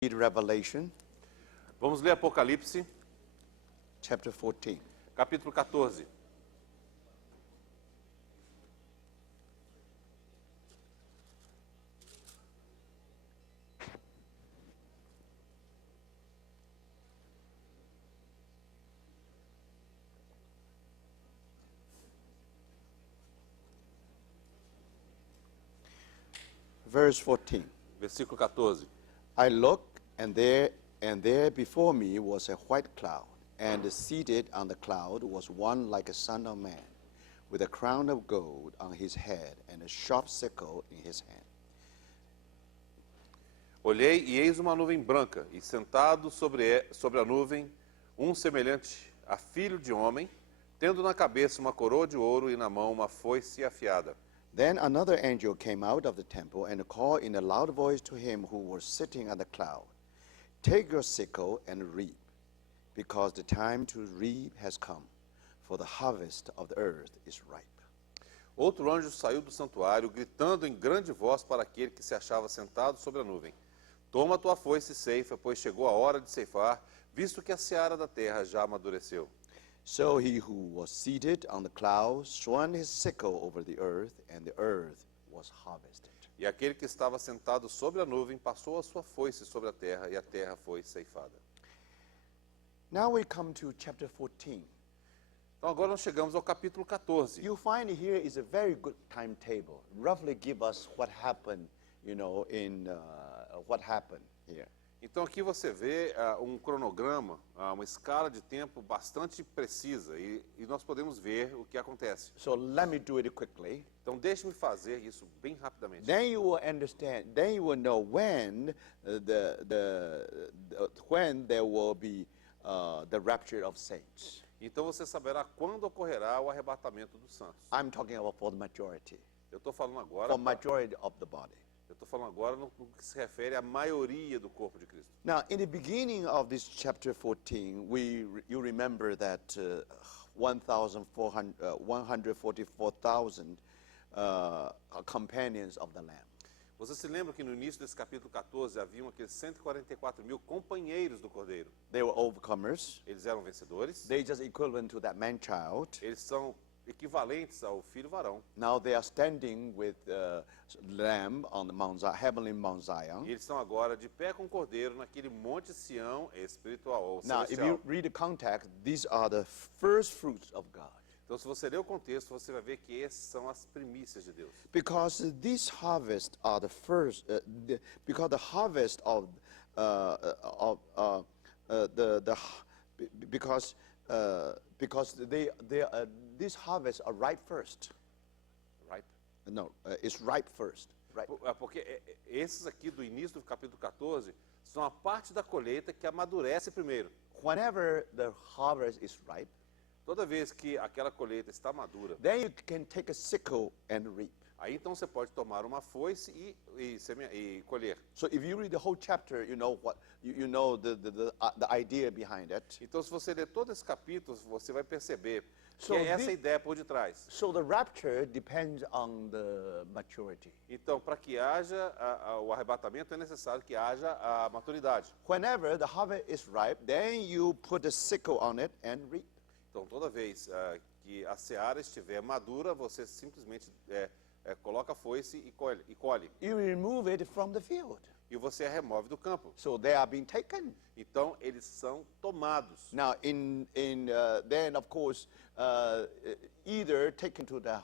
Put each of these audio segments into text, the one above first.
Read Revelation Vamos ler Apocalipse, chapter 14. capítulo 14. Verse 14. Versículo 14. I looked, and there before me was a white cloud, and seated on the cloud was one like a son of man, with a crown of gold on his head and a sharp sickle in his hand. Olhei e eis uma nuvem branca, e sentado sobre a nuvem, um semelhante a filho de homem, tendo na cabeça uma coroa de ouro e na mão uma foice afiada. Then another angel came out of the temple and called in a loud voice to him who was sitting on the cloud, "Take your sickle and reap, because the time to reap has come, for the harvest of the earth is ripe." Outro anjo saiu do santuário, gritando em grande voz para aquele que se achava sentado sobre a nuvem: Toma a tua foice e ceifa, pois chegou a hora de ceifar, visto que a seara da terra já amadureceu. So he who was seated on the cloud swung his sickle over the earth, and the earth was harvested. E aquele que estava sentado sobre a nuvem passou a sua foice sobre a terra, e a terra foi ceifada. Now we come to chapter 14. Então agora nós chegamos ao capítulo 14. You find here is a very good timetable. Roughly give us what happened, what happened here. Então aqui você vê um cronograma, uma escala de tempo bastante precisa, e nós podemos ver o que acontece. So let me do it quickly. Então deixe-me fazer isso bem rapidamente. Then you will understand. Then you will know when when there will be the rapture of saints. Então você saberá quando ocorrerá o arrebatamento dos santos. I'm talking about for the majority, Eu estou falando agora, for majority of the body. no que se refere à maioria do corpo de Cristo. Now, in the beginning of this chapter 14, you remember that 144,000 companions of the Lamb. Você se lembra que no início desse capítulo 14 haviam aqueles 144 mil companheiros do Cordeiro? They were overcomers. Eles eram vencedores. They just equivalent to that man-child. Eles são equivalentes ao filho varão. Now they are standing with Lamb on the heavenly Mount Zion. E eles estão agora de pé com o Cordeiro naquele monte Sião espiritual ou Now, if celestial. you read the context, these are the first fruits of God. Então, se você ler o contexto, você vai ver que esses são as primícias de Deus. Because these harvests are the first, because the harvest of because these harvests are ripe first. Right? No, it's ripe first. Right. Porque esses aqui do início do capítulo 14 são a parte da colheita que amadurece primeiro. Whenever the harvest is ripe, Toda vez que aquela colheita está madura, then you can take a sickle and reap. aí então você pode tomar uma foice e colher. So if you read the whole chapter, you know what you know the idea behind it. Então, se você ler todo esse capítulo, você vai perceber que So é essa a ideia por detrás. So the rapture depends on the maturity. Então, para que haja o arrebatamento, é necessário que haja a maturidade. Whenever the harvest is ripe, then you put a sickle on it and reap. Então, toda vez que a seara estiver madura, você simplesmente coloca a foice e colhe. You remove it from the field. E você a remove do campo. So they are being taken. Então, eles são tomados. Now, then of course, either taken to the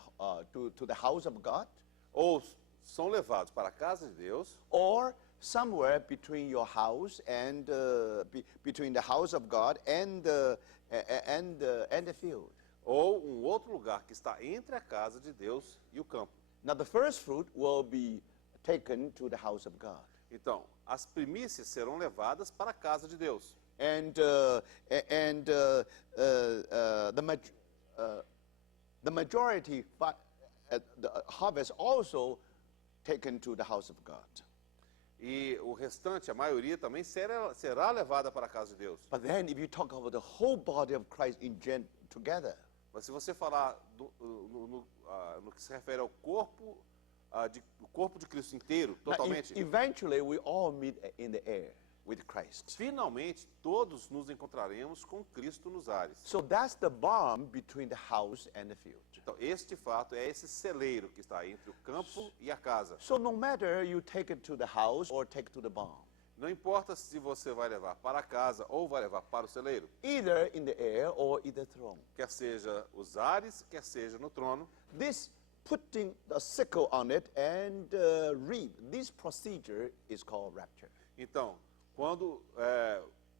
house of God, Ou são levados para a casa de Deus, or somewhere between your house and between the house of God and the field. ou outro lugar que está entre a casa de Deus e o campo. Now, the first fruit will be taken to the house of God. Então, as primícias serão levadas para a casa de Deus. And the majority, the harvest also taken to the house of God. E o restante, a maioria também será levada para a casa de Deus. But then, if you talk about the whole body of Christ together, Mas se você falar no que se refere ao corpo, o corpo de Cristo inteiro, now, totalmente, eventually we all meet in the air. with Christ. Finalmente, todos nos encontraremos com Cristo nos ares. So that's the bond between the house and the field. Então, este fato é esse celeiro que está entre o campo e a casa. So no matter you take it to the house or take it to the barn, Não importa se você vai levar para a casa ou vai levar para o celeiro, either in the air or in the throne, quer seja os ares, quer seja no trono, this putting the sickle on it and reap, this procedure is called rapture. então, quando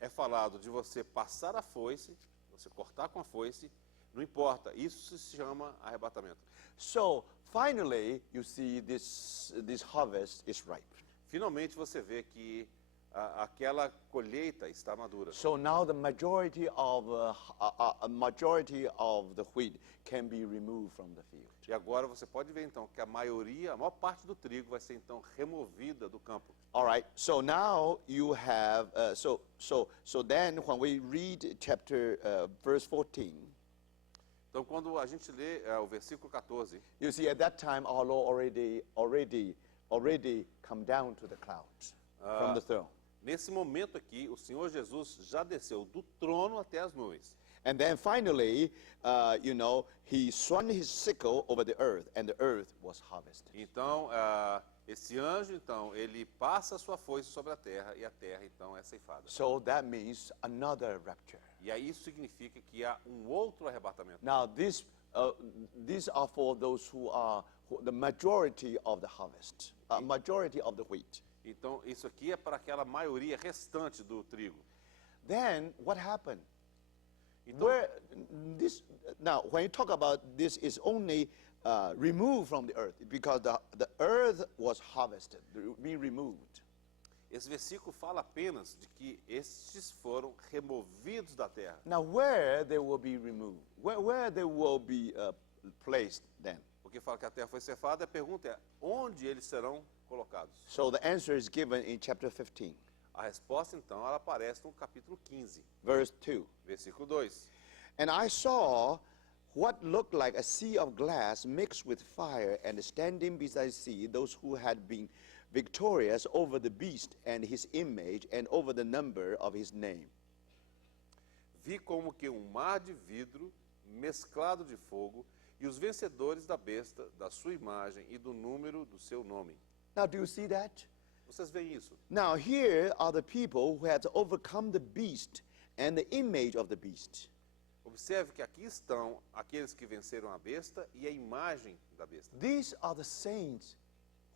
é falado de você passar a foice, você cortar com a foice, não importa, isso se chama arrebatamento. So finally, you see this harvest is ripe. Finalmente você vê que aquela colheita está madura. So now the majority of the wheat can be removed from the field. E agora você pode ver então que a maior parte do trigo vai ser então removida do campo. All right. So now you have so then when we read chapter verse 14, Então quando a gente lê o versículo 14, you see at that time our Lord already come down to the clouds from the throne. nesse momento aqui, o Senhor Jesus já desceu do trono até as nuvens. And then finally, he swung his sickle over the earth, and the earth was harvested. Então, esse anjo, então, ele passa a sua foice sobre a terra e a terra, então, é ceifada. So that means another rapture. E aí isso significa que há um outro arrebatamento. Now, these are for those who are the majority of the harvest, majority of the wheat. Então, isso aqui é para aquela maioria restante do trigo. Then what happened? Então, Now, when you talk about this, is only removed from the earth because the earth was harvested, being removed. esse versículo fala apenas de que estes foram removidos da terra. Now, where they will be removed, where they will be placed then? Porque fala que a terra foi ceifada, a pergunta é, onde eles serão colocados? So the answer is given in chapter 15, A resposta, então, ela aparece no capítulo 15, verse 2. versículo 2. And I saw what looked like a sea of glass mixed with fire, and standing beside the sea, those who had been victorious over the beast and his image and over the number of his name. Vi como que um mar de vidro mesclado de fogo e os vencedores da besta, da sua imagem e do número do seu nome. Now, do you see that? Vocês veem isso? Now, here are the people who had overcome the beast and the image of the beast. Observe que aqui estão aqueles que venceram a besta e a imagem da besta. These are the saints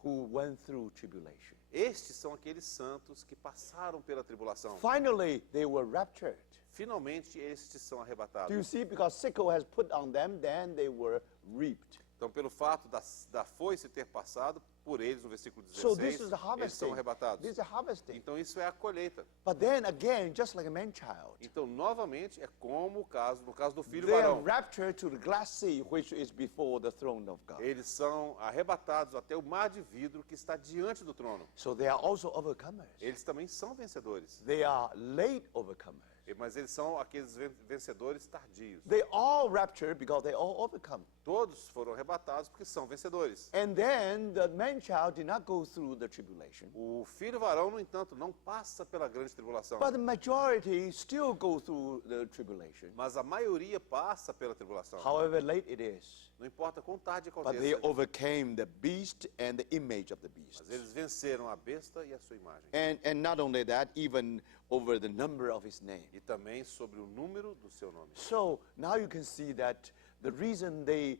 who went through tribulation. Estes são aqueles santos que passaram pela tribulação. Finally, they were raptured. Finalmente, estes são Do you arrebatados. see? Because sickle has put on them, then they were reaped. Então, pelo fato da foice ter passado por eles, no versículo So 16, this is the eles harvesting. são arrebatados. This is harvesting. Então, isso é a colheita. But then again, just like a man-child, Então, novamente, é como no caso do filho they are varão. raptured to the glass sea, which is before the throne of God. Eles são arrebatados até o mar de vidro que está diante do trono. So they are also overcomers. Eles também são vencedores, They are late overcomers. mas eles são aqueles vencedores tardios. They all raptured because they all overcome. Todos foram arrebatados porque são vencedores. And then the man-child did not go through the tribulation. O filho varão, no entanto, não passa pela grande tribulação, But the majority still go through the tribulation. mas a maioria passa pela tribulação. However late it is. Não importa quão tarde But they aconteça, overcame the beast and the image of the beast. mas eles venceram a besta e a sua imagem. And not only that, even over the number of his name. E também sobre o número do seu nome. So now you can see that the reason they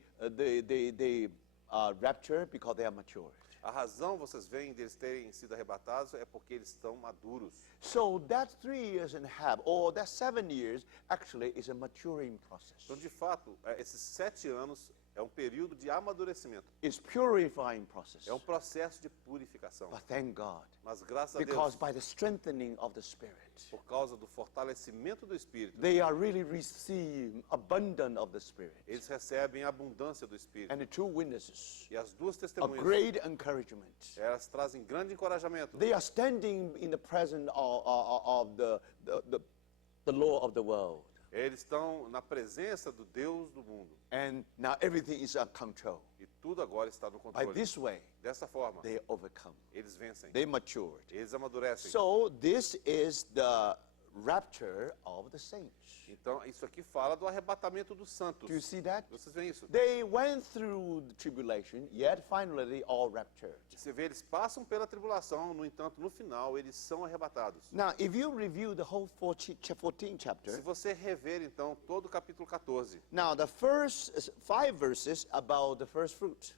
raptured because they are matured. A razão, vocês veem, deles terem sido arrebatados é porque eles estão maduros. So that 3 years and a half, or that 7 years, actually is a maturing process. Então, de fato, esses 7 anos é um período de amadurecimento. It's purifying process. É um processo de purificação. But thank God, Mas graças a because Deus, by the strengthening of the Spirit, por causa do fortalecimento do Espírito, they are really receiving abundance of the Spirit. eles recebem a abundância do Espírito. And the two witnesses E as duas of testemunhas, great encouragement. elas trazem grande encorajamento. They are standing in the presence of the law of the world. Eles estão na presença do Deus do mundo. And now everything is under control. E tudo agora está no By controle. this way, Dessa forma, they overcome. eles vencem. They matured. Eles amadurecem. So this is the rapture of the saints. Então, isso aqui fala do arrebatamento dos santos. Do you see that? Vocês veem isso? They went through the tribulation, yet finally they all raptured. Você vê, eles passam pela tribulação, no entanto, no final, eles são arrebatados. Now, if you review the whole 14 Se chapter, você rever, então, todo o capítulo 14, now the first 5 verses about the first fruit.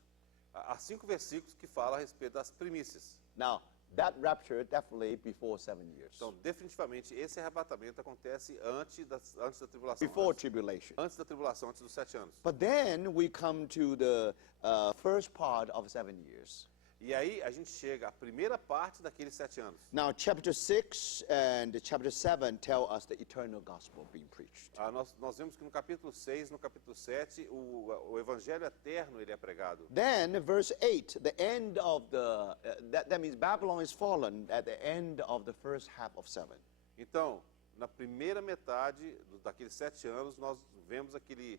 há 5 versículos que falam a respeito das primícias. Now, that rapture definitely before 7 years. Então, definitivamente, esse arrebatamento acontece antes da tribulação. Before tribulation. Antes da tribulação, antes dos 7 anos. But then we come to the first part of 7 years. E aí, a gente chega à primeira parte daqueles 7 anos. Now, chapter 6 and chapter 7 tell us the eternal gospel being preached. Nós vemos que no capítulo 6, no capítulo 7, o evangelho eterno ele é pregado. Then, verse 8, the end of the, that means Babylon is fallen at the end of the first half of 7. Então, na primeira metade daqueles 7 anos, nós vemos aquele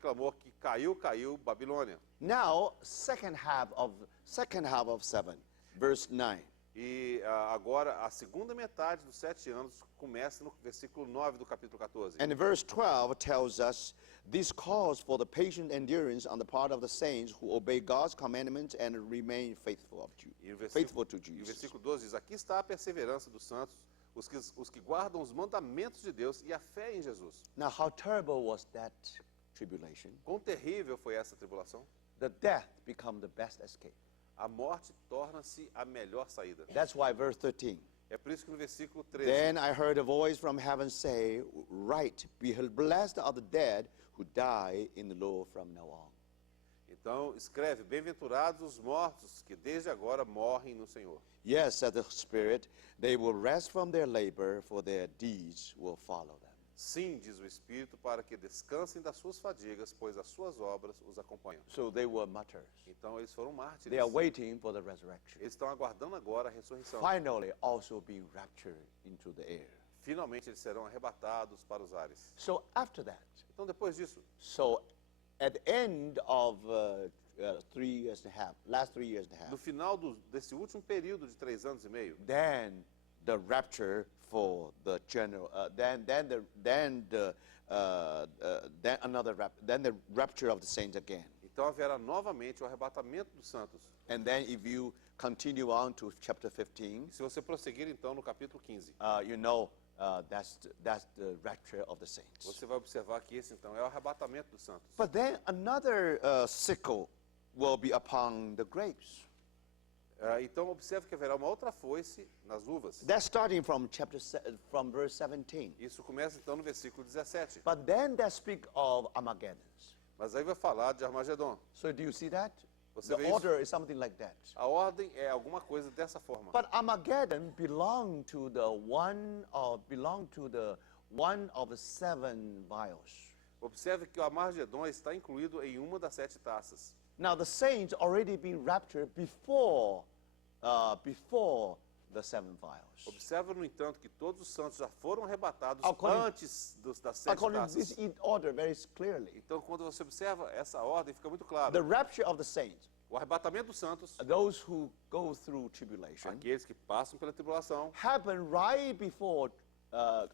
clamor que caiu, Babilônia. Now, second half of 7, verse 9. E agora, a segunda metade dos 7 anos começa no versículo 9 do capítulo 14. And verse 12 tells us, this calls for the patient endurance on the part of the saints who obey God's commandments and remain faithful to E o Jesus. versículo 12 diz, aqui está a perseverança dos santos, os que guardam os mandamentos de Deus e a fé em Jesus. Now, how terrible was that tribulation? Quão terrível foi essa tribulação? The death become the best escape. A morte torna-se a melhor saída. That's why verse 13. É por isso que no versículo 13, Then I heard a voice from heaven say, Write, blessed are the dead who die in the Lord from now on. então escreve, bem-aventurados os mortos que desde agora morrem no Senhor. Yes, said the Spirit, they will rest from their labor, for their deeds will follow them. Sim, diz o Espírito, para que descansem das suas fadigas, pois as suas obras os acompanham. So they were martyrs. Então eles foram mártires. They are waiting for the resurrection. Eles estão aguardando agora a ressurreição. Finally, also being raptured into the air. Finalmente eles serão arrebatados para os ares. So after that, Então depois disso, so at the end of 3 years and a half, last 3 years and a no half, final desse último período de 3 anos e meio, then the rapture for the general, then the rapture of the saints again. então haverá novamente o arrebatamento dos santos. And then if you continue on to chapter 15, Se você prosseguir então no capítulo 15, you know that's the rapture of the saints. você vai observar que esse então é o arrebatamento dos santos. But then another sickle will be upon the grapes. Então observe que haverá uma outra foice nas uvas. That's starting from from verse 17. Isso começa então no versículo 17. But then that speak of Armageddon. Mas aí vai falar de Armagedon. So do you see that? Você The vê isso? order is something like that. A ordem é alguma coisa dessa forma. But Armageddon belong to the one of the 7 vials. Observe que o Armagedon está incluído em uma das 7 taças. Now the saints already been raptured before the 7 vials. Observe, no entanto, que todos os santos já foram arrebatados According- antes das 7 According to this taças. order very clearly. Então, quando você observa essa ordem, fica muito claro. The rapture of the saints, O arrebatamento dos santos, those who go through tribulation, aqueles que passam pela tribulação, happen right before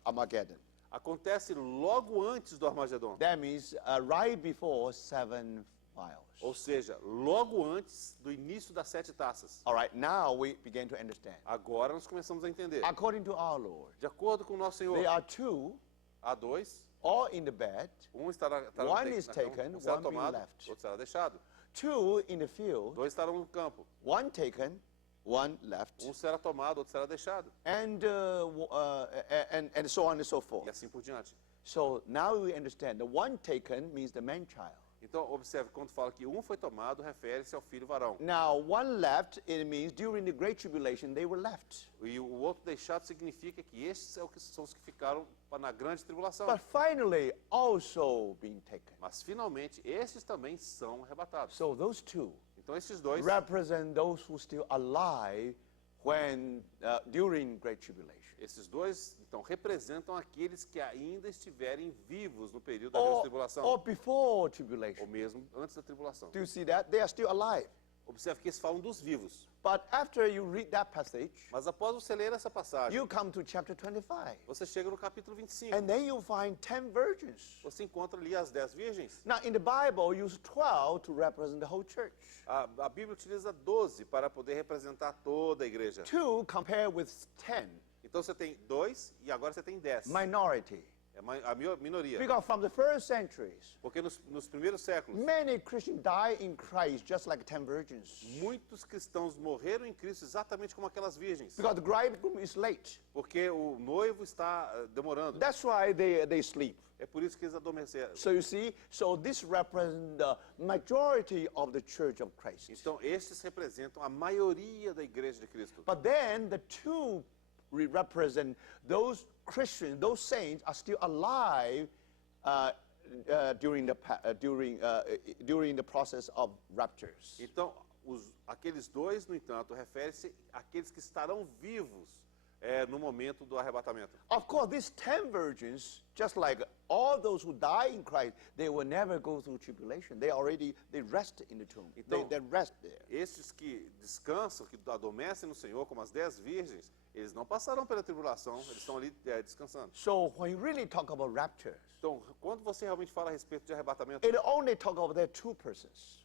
Armageddon. acontece logo antes do Armagedon. That means right before 7 vials. Ou seja, logo antes do início das 7 taças. All right, now we begin to understand. Agora nós começamos a entender. According to our Lord, De acordo com o nosso Senhor, there are 2 há 2, all in the bed, estará One na is cama, taken, será one being tomado, left. outro será deixado. 2 in the field, 2 estarão no campo, 1 taken, 1 left, será tomado, outro será deixado. and so on and so E forth. assim por diante. So now we understand the 1 taken means the man child. Então, observe, quando fala que foi tomado, refere-se ao filho varão. Now 1 left, it means during the great tribulation they were left. E o outro deixado significa que estes são os que ficaram na grande tribulação. But finally also being taken. Mas, finalmente, estes também são arrebatados. So those 2 Então, esses 2 represent those who still alive when during great tribulation. Esses dois, então, representam aqueles que ainda estiverem vivos no período da grande tribulação, or before ou tribulation. mesmo antes da tribulação. Do you see that? They are still alive. Observe que eles falam dos vivos. But after you read that passage, Mas após você ler essa passagem, you come to chapter 25. você chega no capítulo 25. And then you find 10 virgins. Você encontra ali as 10 virgens. Now, in the Bible, use 12 to represent the whole church. A Bíblia utiliza 12 para poder representar toda a igreja. 2 compared with 10, Então você tem 2 e agora você tem 10. minority. É a minoria. Because from the first centuries, Porque nos primeiros séculos, many Christians die in Christ just like 10 virgins. muitos cristãos morreram em Cristo exatamente como aquelas virgens. Because the bridegroom is late. Porque o noivo está demorando. That's why they sleep. É por isso que eles adormeceram. So you see, so this represents the majority of the church of Christ. Então, estes representam a maioria da igreja de Cristo. But then the 2 represent those Christians, those saints are still alive during the process of raptures. Então, aqueles dois, no entanto, refere-se àqueles que estarão vivos no momento do arrebatamento. Of course, these 10 virgins, just like all those who die in Christ, they will never go through tribulation. They rest in the tomb. Então, they rest there. Estes que descansam, que adormecem no Senhor, como as 10 virgens, eles não passarão pela tribulação, eles estão ali descansando. So when you really talk about raptures, Então, quando você realmente fala a respeito de arrebatamento, it only talk about there 2 persons,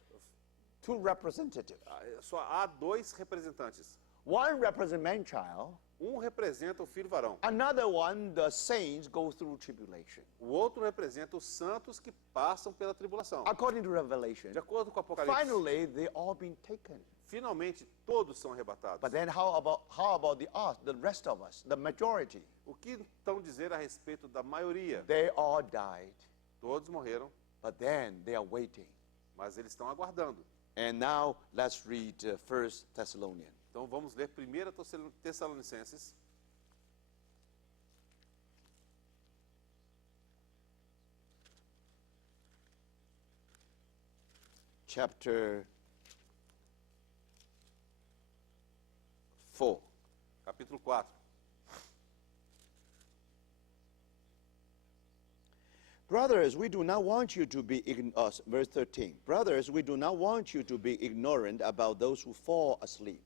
2 representatives. só há 2 representantes. One represents man-child, Um representa o filho varão, another one, the saints go through tribulation. o outro representa os santos que passam pela tribulação. According to Revelation, De acordo com o Apocalipse, finally they all been taken. finalmente todos são arrebatados. But then how about the rest of us, the majority? O que então dizer a respeito da maioria? They all died, Todos morreram, but then they are waiting. mas eles estão aguardando. And now let's read 1 Thessalonians. Então vamos ler 1 Tessalonicenses, Chapter 4. capítulo 4. Brothers, we do not want you to be verse 13. Brothers, we do not want you to be ignorant about those who fall asleep.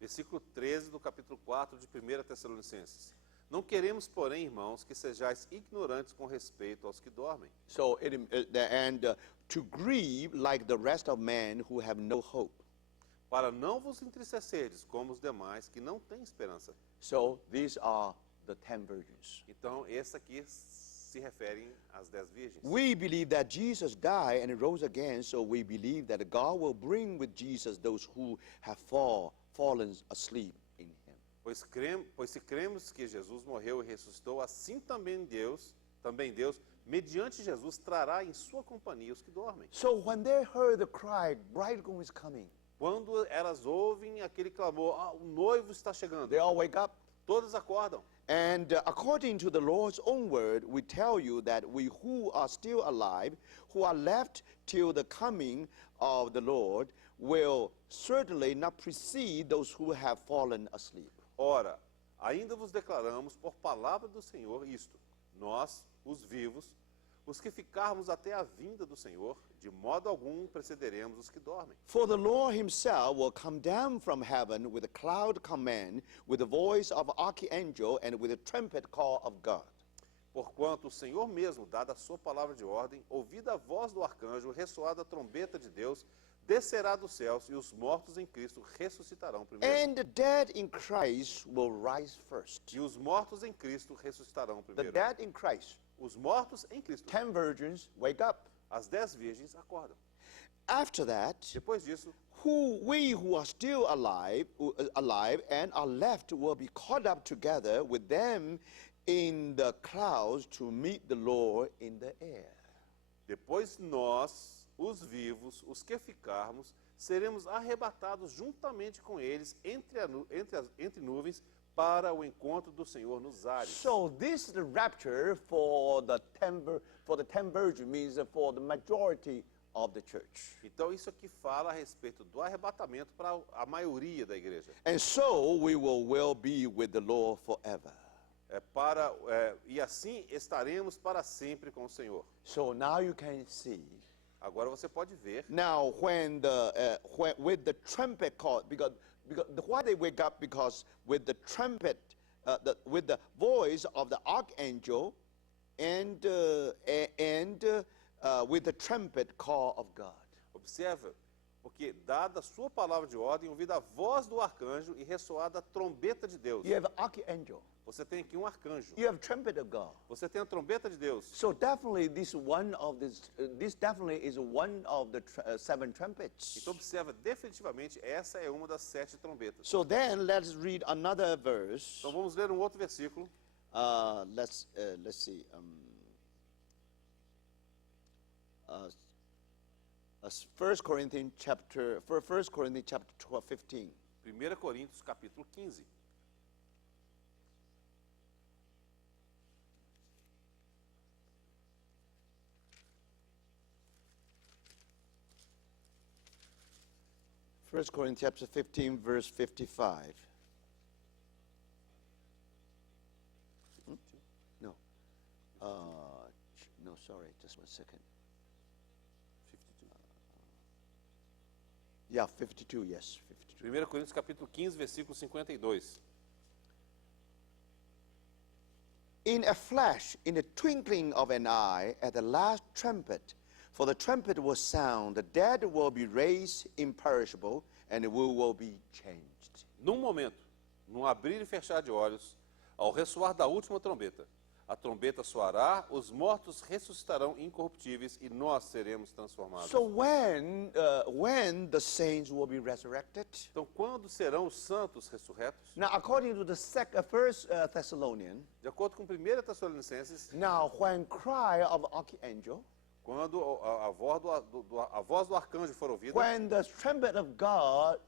Versículo 13 do capítulo 4 de 1 Tessalonicenses. Não queremos, porém, irmãos, que sejais ignorantes com respeito aos que dormem, So to grieve like the rest of men who have no hope. para não vos entristecerdes como os demais que não têm esperança. So these are the 10 virgins. Então, esse aqui se referem às 10 virgens. We believe that Jesus died and rose again, so we believe that God will bring with Jesus those who have fallen asleep in him. Pois se cremos que Jesus morreu e ressuscitou, assim também Deus, mediante Jesus, trará em sua companhia os que dormem. So when they heard the cry, bridegroom is coming, Quando elas ouvem aquele clamor, o noivo está chegando, they all wake up. todas acordam. And according to the Lord's own word, we tell you that we who are still alive, who are left till the coming of the Lord, will certainly not precede those who have fallen asleep. Ora, ainda vos declaramos por palavra do Senhor isto: nós, os vivos, os que ficarmos até a vinda do Senhor, de modo algum precederemos os que dormem. For the Lord himself will come down from heaven with a cloud command, with the voice of archangel, and with a trumpet call of God. Porquanto o Senhor mesmo, dada a sua palavra de ordem, ouvida a voz do arcanjo, ressoada a trombeta de Deus, descerá dos céus, e os mortos em Cristo ressuscitarão primeiro. And the dead in Christ will rise first. E os mortos em Cristo ressuscitarão The primeiro. dead in Christ, Os mortos em Cristo. 10 virgins, wake up. As 10 virgens acordam. After that, Depois disso, we who are still alive and are left will be caught up together with them in the clouds to meet the Lord in the air. depois nós, os vivos, os que ficarmos, seremos arrebatados juntamente com eles entre nuvens para o encontro do Senhor nos ares. So this is the rapture for the 10 virgins, means for the majority of the church. Então isso aqui fala a respeito do arrebatamento para a maioria da igreja. And so we will be with the Lord forever. e assim estaremos para sempre com o Senhor. So now you can see. Agora você pode ver. Now, with the trumpet call, because why they wake up? Because with the trumpet, with the voice of the archangel, and with the trumpet call of God. Observa, porque dada a sua palavra de ordem, ouvida a voz do arcanjo e ressoada a trombeta de Deus. You have archangel. Você tem aqui um arcanjo. You have trumpet of God. Você tem a trombeta de Deus. So definitely, this definitely is one of the 7 trumpets. Então observa, definitivamente essa é uma das 7 trombetas. So then let's read another verse. Então vamos ler um outro versículo. Let's see. 1 Corinthians chapter 12, 15. 1 Coríntios capítulo 15. First Corinthians chapter 15, verse 55. No. No, sorry, just 1 second. 52. Yeah, 52, yes, 52. 1 Coríntios capítulo 15, versículo 52. In a flash, in the twinkling of an eye, at the last trumpet, for the trumpet will sound, the dead will be raised imperishable, and we will be changed. Num momento, num abrir e fechar de olhos, ao ressoar da última trombeta, a trombeta soará, os mortos ressuscitarão incorruptíveis e nós seremos transformados. So when the saints will be resurrected? Então, quando serão os santos ressurretos? Now, according to the First Thessalonian, De acordo com 1 Tessalonicenses, now when cry of archangel, quando a voz do arcanjo for ouvida, when the trumpet of God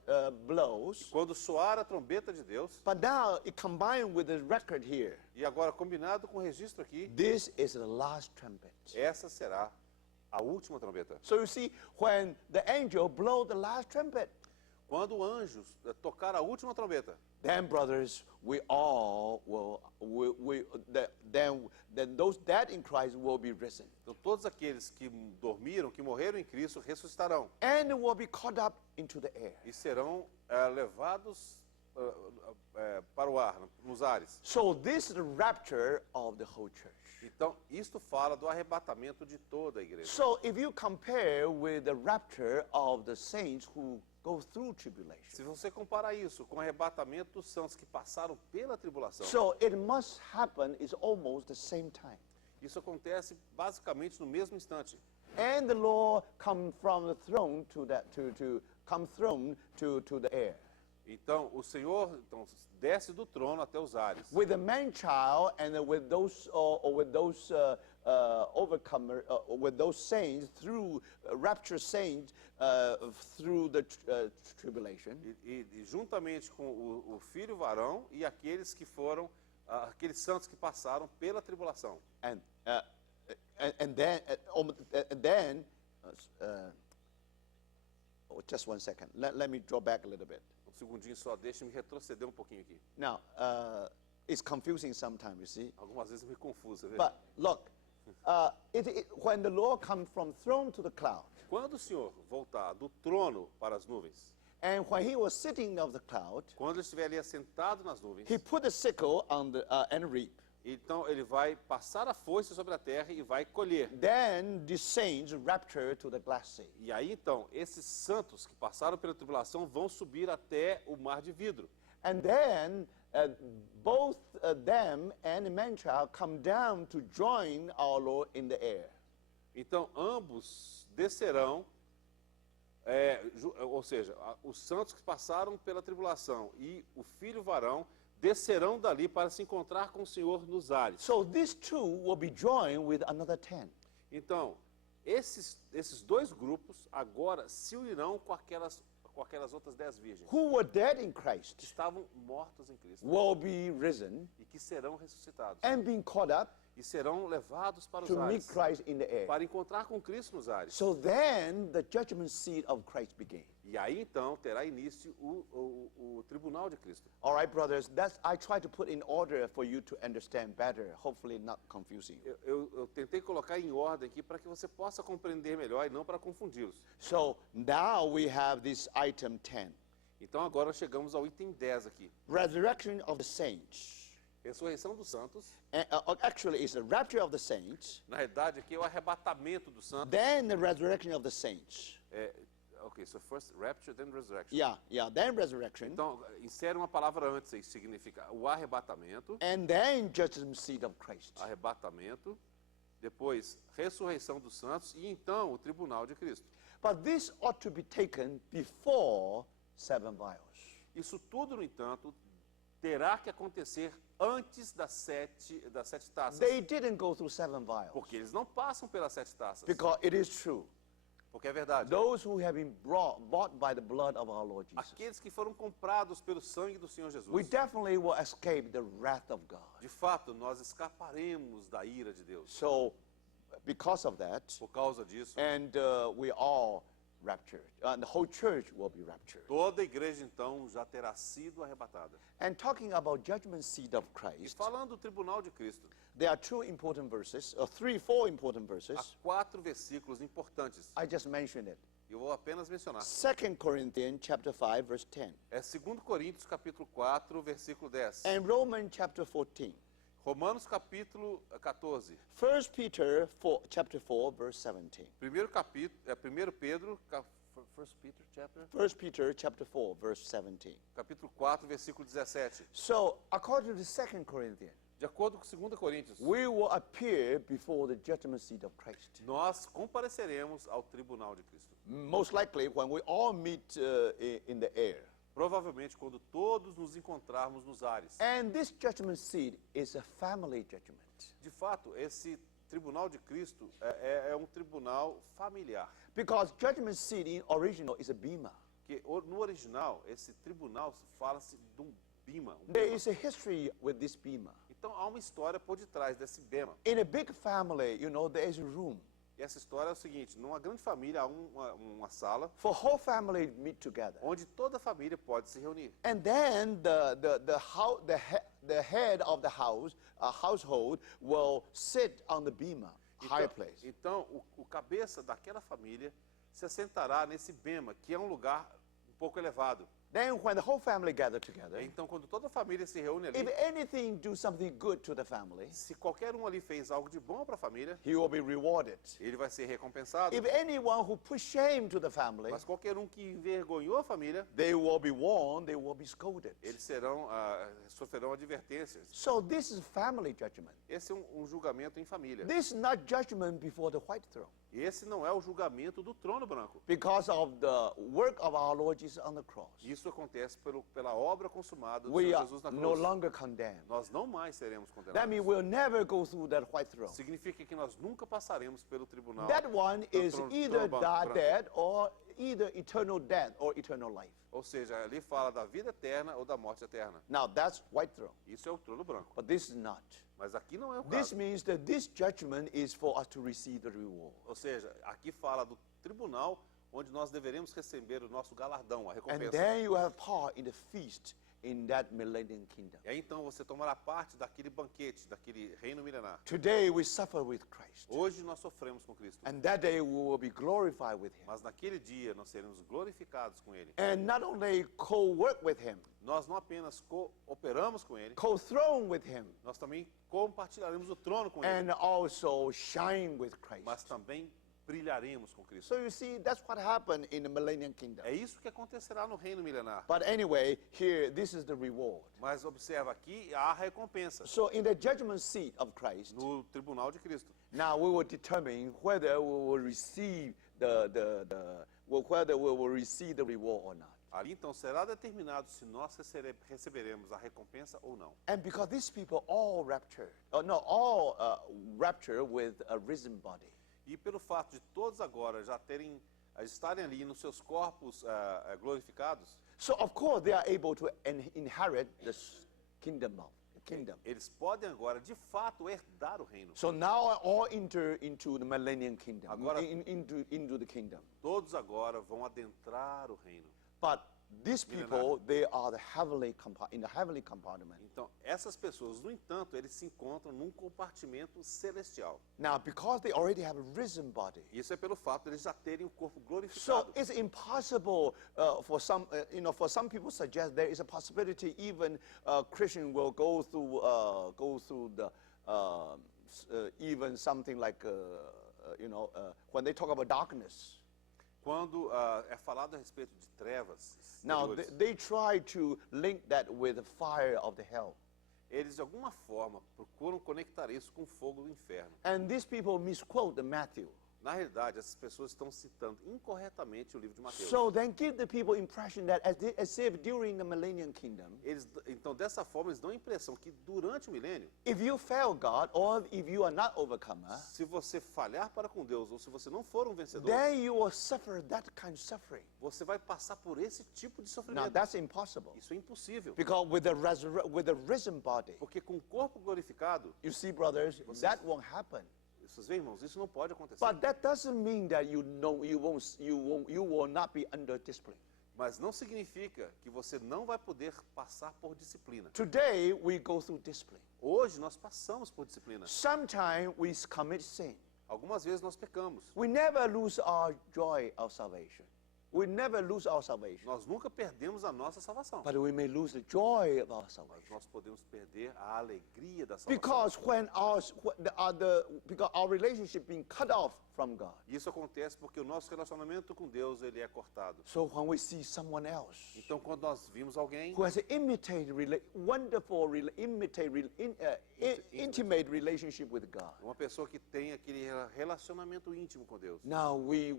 blows, quando soar a trombeta de Deus, but now it combined with the record here. e agora combinado com o registro aqui, This is the last trumpet. essa será a última trombeta. So you see, when the angel blow the last trumpet, Quando o anjo tocar a última trombeta, then brothers, we all will, then those dead in Christ will be risen. então todos aqueles que dormiram, que morreram em Cristo, ressuscitarão And will be caught up into the air. e serão levados para o ar, nos ares. So this is the rapture of the whole church. Então, isto fala do arrebatamento de toda a igreja. So if you compare with the rapture of the saints who go through tribulation, Se você comparar isso com o arrebatamento dos santos que passaram pela tribulação, so it must happen is almost the same time. isso acontece basicamente no mesmo instante. And the Lord come from the throne to the air. Então, o Senhor desce do trono até os ares. With the man-child and with those overcomer, with those saints through rapture saints through the tribulation. E juntamente com o filho varão e aqueles que foram, aqueles santos que passaram pela tribulação. And then just 1 second. Let me draw back a little bit. Um segundinho só, deixe-me retroceder um pouquinho aqui. Now, it's confusing sometimes, you see. Algumas vezes me confuso, veja. But look, when the Lord comes from throne to the cloud, Quando o Senhor voltar do trono para as nuvens, and when he was sitting of the cloud, quando ele estiver ali assentado nas nuvens, he put a sickle on the and reap. então ele vai passar a foice sobre a terra e vai colher. Then the saints rapture to the glass sea. E aí então, esses santos que passaram pela tribulação vão subir até o mar de vidro. And then both them and the man-child come down to join our Lord in the air. Então ambos descerão, ou seja, os santos que passaram pela tribulação e o filho varão descerão dali para se encontrar com o Senhor nos ares. So these two will be joined with another 10. Então, esses dois grupos agora se unirão com aquelas outras 10 virgens Who were dead in que Christ estavam mortas em Cristo will be risen e que serão ressuscitados and being caught up e serão levados para os to meet ares Christ in the air. para encontrar com Cristo nos ares. So then the judgment seat of Christ began. E E aí então terá início o tribunal de Cristo. All right, brothers, I try to put in order for you to understand better, hopefully not confusing you. Eu tentei colocar em ordem aqui para que você possa compreender melhor e não para confundi-los. So now we have this item 10, Então agora chegamos ao item 10 aqui. resurrection of the saints. Ressurreição dos santos. And, actually, it's the rapture of the saints, Na realidade aqui é o arrebatamento dos santos. then the resurrection of the saints. Ok, so first rapture, then resurrection. Yeah, then resurrection, Então, insere uma palavra antes aí, significa o arrebatamento, and then judgment seat of Christ. arrebatamento, depois ressurreição dos santos e então o tribunal de Cristo. But this ought to be taken before 7 vials. Isso tudo, no entanto, terá que acontecer antes das sete taças. They didn't go through 7 vials. Porque eles não passam pelas 7 taças. Because it is true. Porque é verdade. Those who have been bought by the blood of our Lord Jesus, Aqueles que foram comprados pelo sangue do Senhor Jesus. we definitely will escape the wrath of God. De fato, nós escaparemos da ira de Deus. So, because of that, Por causa disso, and we all raptured, and the whole church will be raptured. toda a igreja então já terá sido arrebatada. And talking about judgment seat of E Christ, falando do tribunal de Cristo, there are 2 important verses, or 4 important há verses. 4 versículos importantes. I just mentioned it. Eu vou apenas mencionar. 2 Corinthians chapter 5, verse 10, É 2 Coríntios capítulo 4, versículo 10. and Romans chapter 14. Romanos capítulo 14. 1 Peter chapter 4, verse 17. Primeiro capítulo, 1 Pedro, 1 Peter chapter, 1 Peter chapter 4, verse 17. capítulo 4, versículo 17. So, according to 2 Corinthians, De acordo com 2 Coríntios, we will appear before the judgment seat of Christ. nós compareceremos ao tribunal de Cristo. Most likely when we all meet in the air. Provavelmente quando todos nos encontrarmos nos ares. And this judgment seat is a family judgment. De fato, esse tribunal de Cristo é um tribunal familiar. Because judgment seat in original is a bema. Que no original, esse tribunal fala-se de um bima. There is a history with this bema. Então há uma história por detrás desse bema. In a big family, there is a room E essa história é o seguinte: numa grande família há uma sala for whole family to meet together. onde toda a família pode se reunir. And then the head of the household will sit on the bema, high place. Então o cabeça daquela família se assentará nesse bema, que é um lugar um pouco elevado. Then when the whole family gather together, Então quando toda a família se reúne ali, if anything do something good to the family, se qualquer um ali fez algo de bom para a família, he will be rewarded. ele vai ser recompensado. If anyone who put shame to the family, Mas qualquer um que envergonhou a família, they will be warned, they will be scolded. eles sofrerão advertências. So this is family judgment. Esse é um julgamento em família. This is not judgment before the white throne. E esse não é o julgamento do trono branco. Because of the work of our Lord Jesus on the cross, Isso acontece pela obra consumada do we Senhor are Jesus na no cruz. longer condemned. Nós não mais seremos That condenados. means we'll never go through that white throne. Significa que nós nunca passaremos pelo tribunal. That one do is trono either branco. death or either eternal death or eternal life. Ou seja, ali fala da vida eterna ou da morte eterna. Now that's white throne, Isso é o trono branco. but this is not. Mas aqui não é o This caso. means that this judgment is for us to receive the reward. Ou seja, aqui fala do tribunal onde nós deveremos receber o nosso galardão, a And recompensa. then you have part in the feast in that millennium kingdom. E aí então você tomará parte daquele banquete, daquele reino milenar. Today we suffer with Christ. Hoje nós sofremos com Cristo. And that day we will be glorified with Him. Mas naquele dia nós seremos glorificados com Ele. And not only co-work with Him, Nós não apenas cooperamos com Ele, co-throne with Him, nós também compartilharemos o trono com Ele. and also shine with Christ. Mas também brilharemos com Cristo. So you see, that's what happened in the millennium kingdom. É isso que acontecerá no reino milenar. But anyway, here, this is the reward. Mas observa aqui a recompensa So in the judgment seat of Christ, no tribunal de Cristo. now we will determine whether we will receive whether we will receive the reward or not. Ali então será determinado se nós receberemos a recompensa ou não. And because these people all rapture with a risen body. E pelo fato de todos agora já estarem ali nos seus corpos glorificados, So of course they are able to inherit the kingdom of kingdom. Eles podem agora, de fato, herdar o reino. So now all enter into the millennium kingdom, Agora- into the kingdom. Todos agora vão adentrar o reino. But these people, they are in the heavenly compartment. Então, essas pessoas, no entanto, eles se encontram num compartimento celestial. Now, because they already have a risen body, Isso é pelo fato de eles já terem o corpo so glorificado. it's impossible for some, for some people suggest there is a possibility even Christian will go through the even something like when they talk about darkness. Quando é falado a respeito de trevas Now exteriores, they try to link that with the fire of the hell, eles de alguma forma procuram conectar isso com o fogo do inferno. and these people misquote the Matthew. Na realidade, essas pessoas estão citando incorretamente o livro de Mateus. So then give the people impression that as if during the millennium kingdom, Então, dessa forma, eles dão a impressão que durante o milênio, if you fail God or if you are not overcomer, se você falhar para com Deus ou se você não for um vencedor, then you will suffer that kind of suffering. você vai passar por esse tipo de Now sofrimento. that's impossible Isso é impossível. because with the risen body, Porque com o corpo glorificado, you see, brothers, that won't happen. vocês veem, irmãos, isso não pode acontecer. But that doesn't mean that you will not be under discipline. Mas não significa que você não vai poder passar por disciplina. Today we go through discipline. Hoje nós passamos por disciplina. Sometimes we commit sin. Algumas vezes nós pecamos. We never lose our joy of salvation. We never lose our salvation. Nós nunca perdemos a nossa salvação. But we may lose the joy of our Mas salvation. nós podemos perder a alegria da salvação. Because because our relationship being cut off from God. Isso acontece porque o nosso relacionamento com Deus ele é cortado. So when we see someone else Então, quando nós vimos alguém who has an intimate relationship with God, uma pessoa que tem aquele relacionamento íntimo com Deus, now we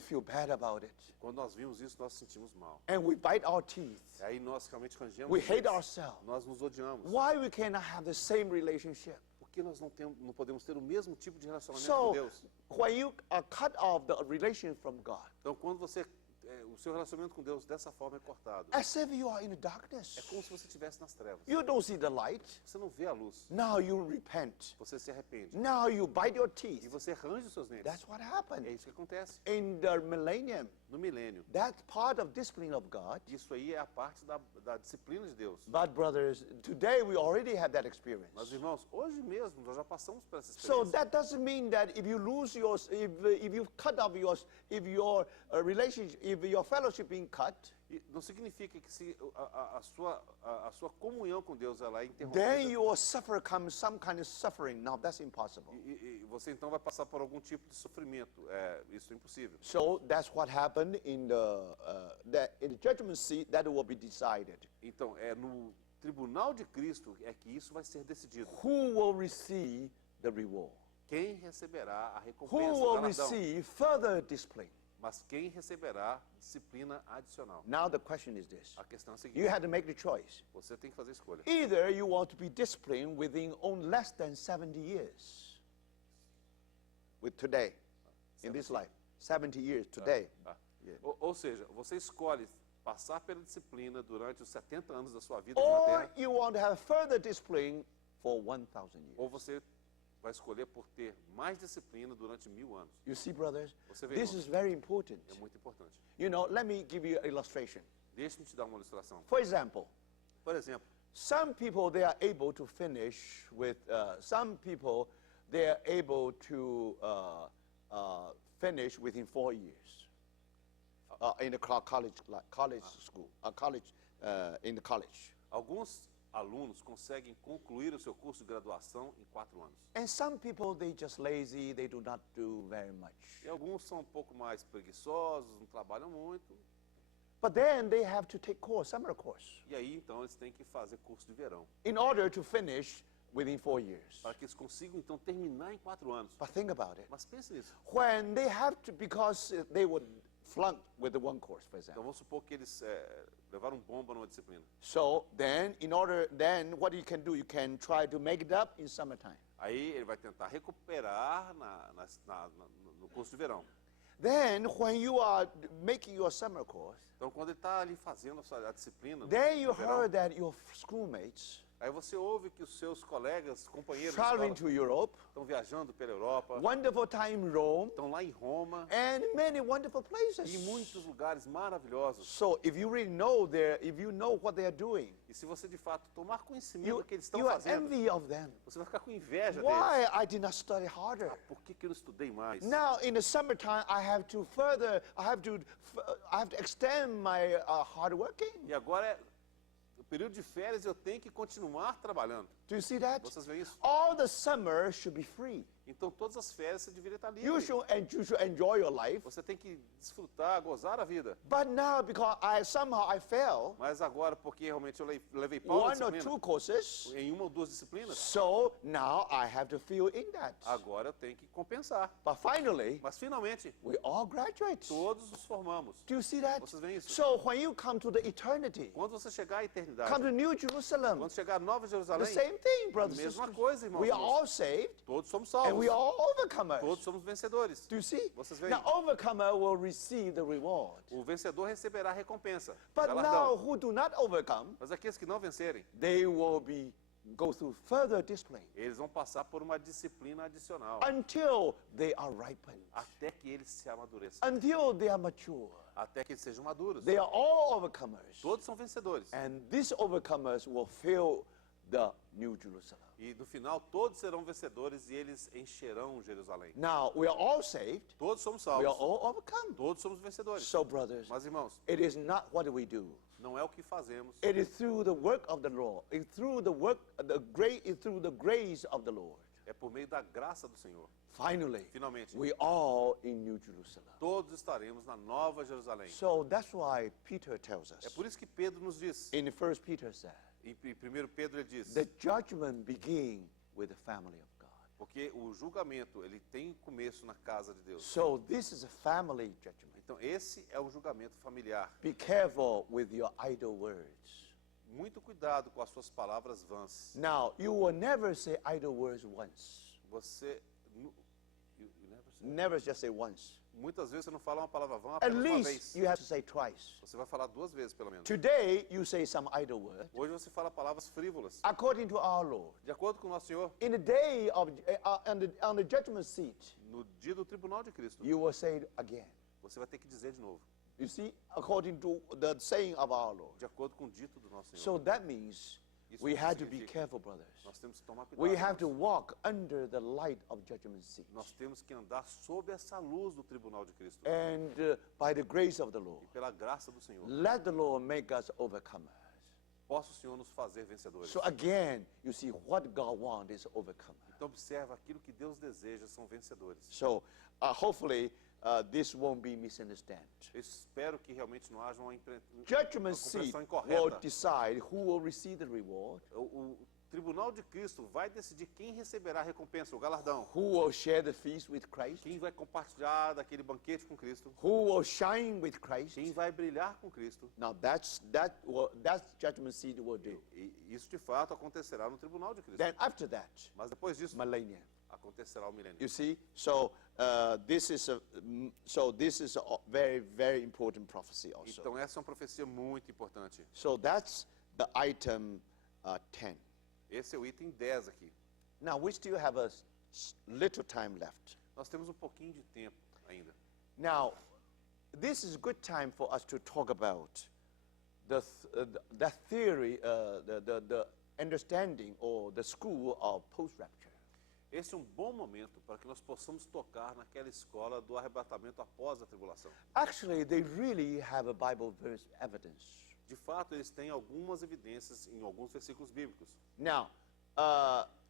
feel bad about it, quando nós vimos isso, nós sentimos mal. and we bite our teeth. Aí nós realmente rangemos. We os hate dentes. ourselves. Nós nos odiamos. Why we cannot have the same relationship? Por que nós não podemos ter o mesmo tipo de relacionamento So com Deus? when you are cut off the relation from God, Então, quando o seu relacionamento com Deus dessa forma é cortado, as if you are in the é darkness, como se você estivesse nas trevas. you don't see the light. Você não vê a luz. Now you repent. Você se arrepende. Now you bite your E teeth. você range os seus dentes. That's what É happened isso que acontece. in the millennium. No milênio. That's part of discipline of God. Isso aí é a parte da disciplina de Deus. But brothers, today we already have that experience. Mas, irmãos, hoje mesmo nós já passamos por essa So experiência. that doesn't mean that if you lose if you cut off if your relationship, if your fellowship being cut, E não significa que se a sua comunhão com Deus ela é then interrompida, you will suffer some kind of suffering. Now that's impossible. e você então vai passar por algum tipo de sofrimento. Isso é impossível. So that's what happened in the judgment seat that will be decided. Então, é no tribunal de Cristo é que isso vai ser decidido. Who will receive the reward? Quem receberá a Who recompensa, o will galardão, receive further discipline? mas quem receberá disciplina adicional. Now the question is this. A questão é a You seguinte, had to make the choice. você tem que fazer a escolha. Either you want to be disciplined within less than 70 years. With today, in this life. 70 years today. Tá? Yeah. Ou seja, você escolhe passar pela disciplina durante os 70 anos da sua vida aqui Or na Terra, you want to have further discipline for 1,000 years. ou você vai escolher por ter mais disciplina durante 1000 anos. You see, brothers, Você vê, this irmãos? is very important. É muito importante. You know, let me give you an illustration. Deixe-me te dar uma ilustração. For example, Por exemplo, some people, they are able to finish with, some people, they are able to finish within 4 years in the college school, in the college. alguns alunos conseguem concluir o seu curso de graduação em 4 anos. And some people, they just lazy, they do not do very much. E alguns são um pouco mais preguiçosos, não trabalham muito. But then they have to take summer course, E aí, então, eles têm que fazer curso de verão. in order to finish within 4 years. Para que eles consigam, então, terminar em 4 anos. But think about it. Mas pense nisso. When they have to, because they would flunk with the one course, for Então, example. vamos supor que eles levaram bomba numa disciplina. So then, what you can do, you can try to make it up in summertime. Aí, ele vai tentar recuperar no curso de verão. Then when you are making your summer course, Então, quando ele está ali fazendo a disciplina, no then you verão, heard that your schoolmates aí você ouve que os seus colegas, companheiros de traveling escola, to Europe, estão viajando pela Europa, wonderful time in Rome, estão lá em Roma, and many wonderful e places. em muitos lugares maravilhosos. So if you really know if you know what they are doing, E se você de fato tomar conhecimento you, do que eles estão you are fazendo, envy of them. você vai ficar com inveja deles. Why I did not study harder? Por que eu não estudei mais? Now in the summertime, I have to extend my hard working. E agora é o período de férias, eu tenho que continuar trabalhando. Do you see that? Vocês veem isso? All the summer should be free. Então todas as férias você deveria estar livre. You should enjoy your life. Você tem que desfrutar, gozar a vida. But now, because somehow I fail Mas agora, porque realmente eu levei pau na one or disciplina, two courses, em uma ou duas disciplinas, so now I have to fill in that. agora eu tenho que compensar. But finally, Mas finalmente, we all graduate. todos nos formamos. Do you see that? Vocês veem isso? So when you come to the eternity, Quando você chegar à eternidade, come to New Jerusalem, quando chegar a Nova the Jerusalém, same thing, brothers and mesma sisters. coisa, irmãos We e are irmãs. all saved, todos somos and salvos. we are all overcomers. Todos somos vencedores. Do you see? Vocês veem? Now, overcomer will receive the reward. O vencedor receberá a recompensa, But now, galardão. who do not overcome, Mas aqueles que não vencerem, they will go through further discipline eles vão passar por uma disciplina adicional, until they are ripened, até que eles se amadureçam, until they are mature. até que eles sejam maduros. They are all overcomers. Todos são vencedores. And these overcomers will fill the New Jerusalem. E no final, todos serão vencedores e eles encherão Jerusalém. Now, we are all saved. Todos somos We are salvos. all overcome. Todos somos vencedores. So, brothers, Mas, irmãos, it is not what we do. não é o que fazemos. It is through the work of the Lord. It's through the grace of the Lord. É por meio da graça do Senhor. Finally, Finalmente, we all in New Jerusalem. todos estaremos na Nova Jerusalém. So that's why Peter tells É us. por isso que Pedro nos diz, In 1 Peter said, em 1 Pedro ele diz, the judgment begins with the family of God. porque o julgamento, ele tem começo na casa de Deus. So this is a family judgment. Então, esse é o julgamento familiar. Be careful with your idle words. Muito cuidado com as suas palavras vãs. Now, you will never say idle words once. Você, you never say. Never just say once. Muitas vezes você não fala uma palavra vã At apenas uma least vez. you have to say twice. Você vai falar duas vezes, pelo menos. Today, you say some idle word. Hoje você fala palavras frívolas. According to our Lord, De acordo com o nosso Senhor, in the day of, on the judgment seat, no dia do tribunal de Cristo, you will say it again. você vai ter que dizer de novo. You see, according to the saying of our Lord. De acordo com o dito do nosso Senhor. So that means Isso we have to be significa- careful, brothers. Nós temos que tomar cuidado. We have to irmãos. walk under the light of judgment seat. Nós temos que andar sob essa luz do tribunal de Cristo. And by the grace of the Lord, E pela graça do Senhor, let the Lord make us overcomers. possa o Senhor nos fazer vencedores. So again, you see what God wants is overcomer. Então observa, aquilo que Deus deseja são vencedores. So hopefully this won't be misunderstood. Eu espero que realmente não haja uma Judgment seat compreensão will incorreta. decide who will receive the reward, O tribunal de Cristo vai decidir quem receberá a recompensa, o galardão. who will share the feast with Christ, Quem vai compartilhar daquele banquete com Cristo. who will shine with Christ. Quem vai brilhar com Cristo. Now that's judgment seat will do. E isso de fato acontecerá no tribunal de Cristo. Then after that, Mas depois disso, millennium. acontecerá o milênio. You see, so this is a very, very important prophecy also. Então essa é uma profecia muito importante. So that's the item 10. Esse é o item 10 aqui. Now we still have a little time left. Nós temos um pouquinho de tempo ainda. Now, this is a good time for us to talk about the theory, the understanding or the school of post-rapture. Esse é um bom momento para que nós possamos tocar naquela escola do arrebatamento após a tribulação. Actually, they really have a Bible verse evidence. De fato, eles têm algumas evidências em alguns versículos bíblicos. Now,